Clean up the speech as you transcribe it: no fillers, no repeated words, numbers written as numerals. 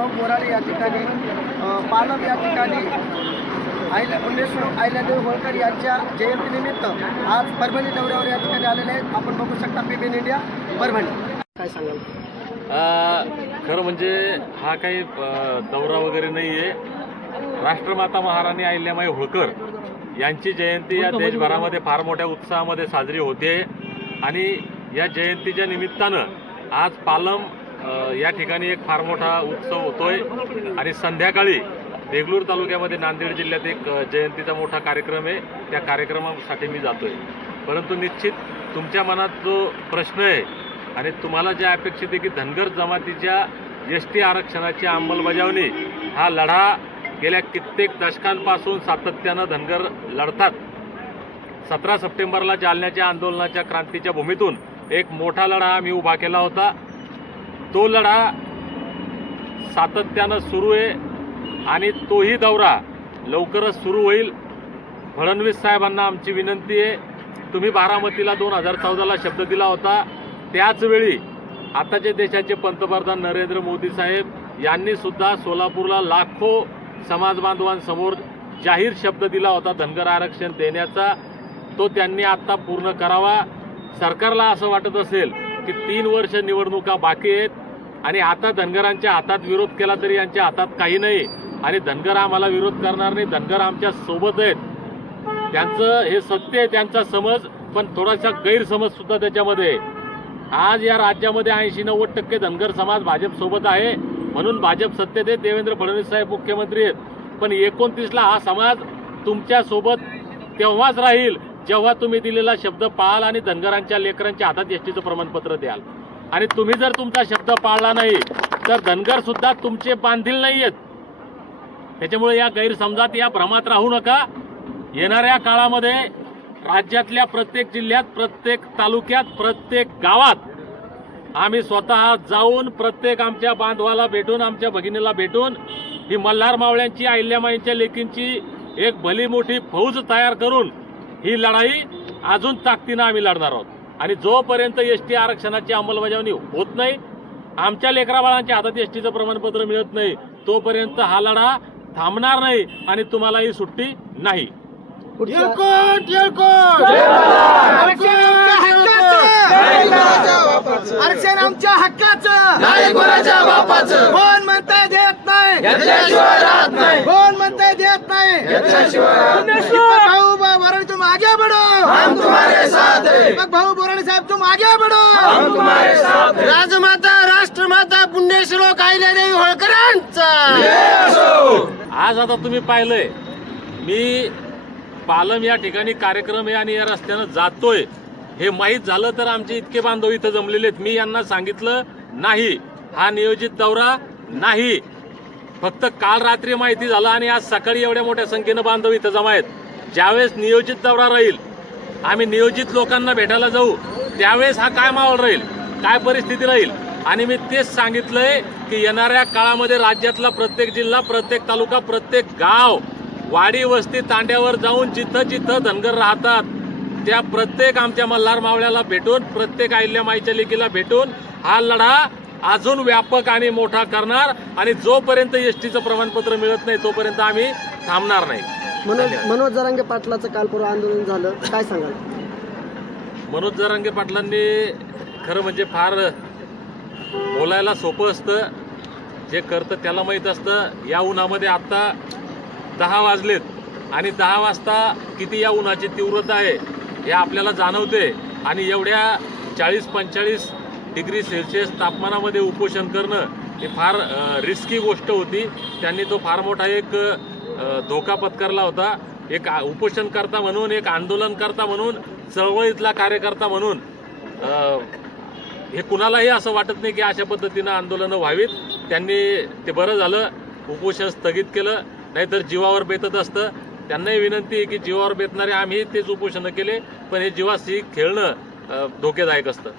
भाऊ बोराडे या ठिकाणी पालम या ठिकाणी पुण्यश्लोक अहिल्यादेवी होळकर यांच्या जयंतीनिमित्त आज परभणी दौऱ्यावर या ठिकाणी आलेले आहेत. आपण बघू शकता PB इंडिया परभणी. काय सांगाल? खरं म्हणजे हा काही दौरा वगैरे नाही आहे. राष्ट्रमाता महाराणी अहिल्याबाई होळकर यांची जयंती या देशभरामध्ये फार मोठ्या उत्साहामध्ये साजरी होते आणि या जयंतीच्या निमित्तानं आज पालम या ठिकाणी एक फार मोठा उत्सव होतोय आणि संध्याकाळी देगलूर तालुक्यामध्ये नांदेड जिल्ह्यात एक जयंतीचा मोठा कार्यक्रम आहे. त्या कार्यक्रमासाठी मी जातोय. परंतु निश्चित तुमच्या मनात जो प्रश्न आहे आणि तुम्हाला जे अपेक्षित आहे की धनगर जमातीच्या ST आरक्षणाची अंमलबजावणी हा लढा गेल्या कित्येक दशकांपासून सातत्यानं धनगर लढतात. 17 सप्टेंबरला जालन्याच्या आंदोलनाच्या क्रांतीच्या भूमीतून एक मोठा लढा आम्ही उभा केला होता. तो लढा सातत्यानं सुरू आहे आणि तोही दौरा लवकरच सुरू होईल. फडणवीस साहेबांना आमची विनंती आहे, तुम्ही बारामतीला 2014ला शब्द दिला होता. त्याचवेळी आताचे देशाचे पंतप्रधान नरेंद्र मोदी साहेब यांनी सुद्धा सोलापूरला लाखो समाज बांधवांसमोर जाहीर शब्द दिला होता धनगर आरक्षण देण्याचा. तो त्यांनी आता पूर्ण करावा. सरकारला असं वाटत असेल की 3 वर्ष निवडणुका बाकी आहेत आणि आता धनगरांच्या हातात विरोध केला तरी यांच्या हातात काही नाही आणि धनगर आम्हाला विरोध करणार नाही, धनगर आमच्या सोबत आहेत. त्यांचं हे सत्य आहे, त्यांचा समज, पण थोडासा गैरसमज सुद्धा त्याच्यामध्ये. आज या राज्यामध्ये 80-90% धनगर समाज भाजप सोबत आहे म्हणून भाजप सत्तेत आहे, देवेंद्र फडणवीस साहेब मुख्यमंत्री आहेत. पण 29ला हा समाज तुमच्या सोबत तेव्हाच राहील जेव्हा तुम्ही दिलेला शब्द पाळाल आणि धनगरांच्या लेकरांच्या हातात STचं प्रमाणपत्र द्याल. आणि तुम्ही जर तुमचा शब्द पाळला नाही तर धनगर सुद्धा तुमचे बांधील नाही आहेत. त्याच्यामुळे या गैरसमजात, या भ्रमात राहू नका. येणाऱ्या काळामध्ये राज्यातल्या प्रत्येक जिल्ह्यात, प्रत्येक तालुक्यात, प्रत्येक गावात आम्ही स्वतः जाऊन प्रत्येक आमच्या बांधवाला भेटून, आमच्या भगिनीला भेटून ही मल्हार मावळ्यांची, अहिल्याबाईंच्या लेकींची एक भली मोठी फौज तयार करून ही लढाई अजून ताकदीनं आम्ही लढणार आहोत. आणि जोपर्यंत ST आरक्षणाची अंमलबजावणी होत नाही, आमच्या लेकराबाळांच्या हातात STचं प्रमाणपत्र मिळत नाही, तोपर्यंत हा लढा थांबणार नाही आणि तुम्हाला ही सुट्टी नाही. आरक्षण आमच्या हक्काचं, कोण म्हणताय देत नाही, कोण म्हणताय देत नाही. भाऊ बोराडे तुम आगे बढ़ो, हम तुम्हारे साथ हैं. मग भाऊ बोराडे साहेब तुम आगे बढ़ो, हम तुम्हारे साथ हैं. राजमाता राष्ट्रमाता पुण्यश्लोक अहिल्यादेवी होळकरांचा. आज आता तुम्ही पाहिलंय, मी पालम या ठिकाणी कार्यक्रम आहे आणि या रस्त्यानं जातोय हे माहीत झालं तर आमचे इतके बांधव इथं जमलेले आहेत. मी यांना सांगितलं नाही, हा नियोजित दौरा नाही. फक्त काल रात्री माहिती झालं आणि आज सकाळी एवढ्या मोठ्या संख्येनं बांधव इथं जमा आहेत. ज्यावेळेस नियोजित दौरा राहील, आम्ही नियोजित लोकांना भेटायला जाऊ, त्यावेळेस हा काय माहोल राहील, काय परिस्थिती राहील. आणि मी तेच सांगितलंय की येणाऱ्या काळामध्ये राज्यातला प्रत्येक जिल्हा, प्रत्येक तालुका, प्रत्येक गाव, वाडी वस्ती तांड्यावर जाऊन जिथं जिथं धनगर राहतात त्या प्रत्येक आमच्या मल्हार मावळ्याला भेटून, प्रत्येक अहिल्याबाईच्या लेकीला भेटून हा लढा अजून व्यापक आणि मोठा करणार. आणि जोपर्यंत STचं प्रमाणपत्र मिळत नाही तोपर्यंत आम्ही थांबणार नाही. मनोज जरांगे पाटलाचं काल परवा आंदोलन झालं, काय सांगाल? मनोज जरांगे पाटलांनी खरं म्हणजे फार बोलायला सोपं असतं, जे करतं त्याला माहीत असतं. या उन्हामध्ये आत्ता 10 वाजलेत आणि 10 वाजता किती या उन्हाची तीव्रता आहे हे आपल्याला जाणवते. आणि एवढ्या 40-45 डिग्री सेल्सिअस तापमानामध्ये उपोषण करणं ही फार रिस्की गोष्ट होती. त्यांनी तो फार मोठा एक धोका पत्करला होता. एक उपोषणकर्ता म्हणून, एक आंदोलनकर्ता म्हणून, चळवळीतला कार्यकर्ता म्हणून हे कुणालाही असं वाटत नाही की अशा पद्धतीनं आंदोलनं व्हावीत. त्यांनी ते बरं झालं उपोषण स्थगित केलं, नाहीतर जीवावर बेतत असतं. त्यांनाही विनंती आहे की जीवावर बेतणारे आम्ही तेच उपोषणं केले, पण हे जीवाशी खेळणं धोकेदायक असतं.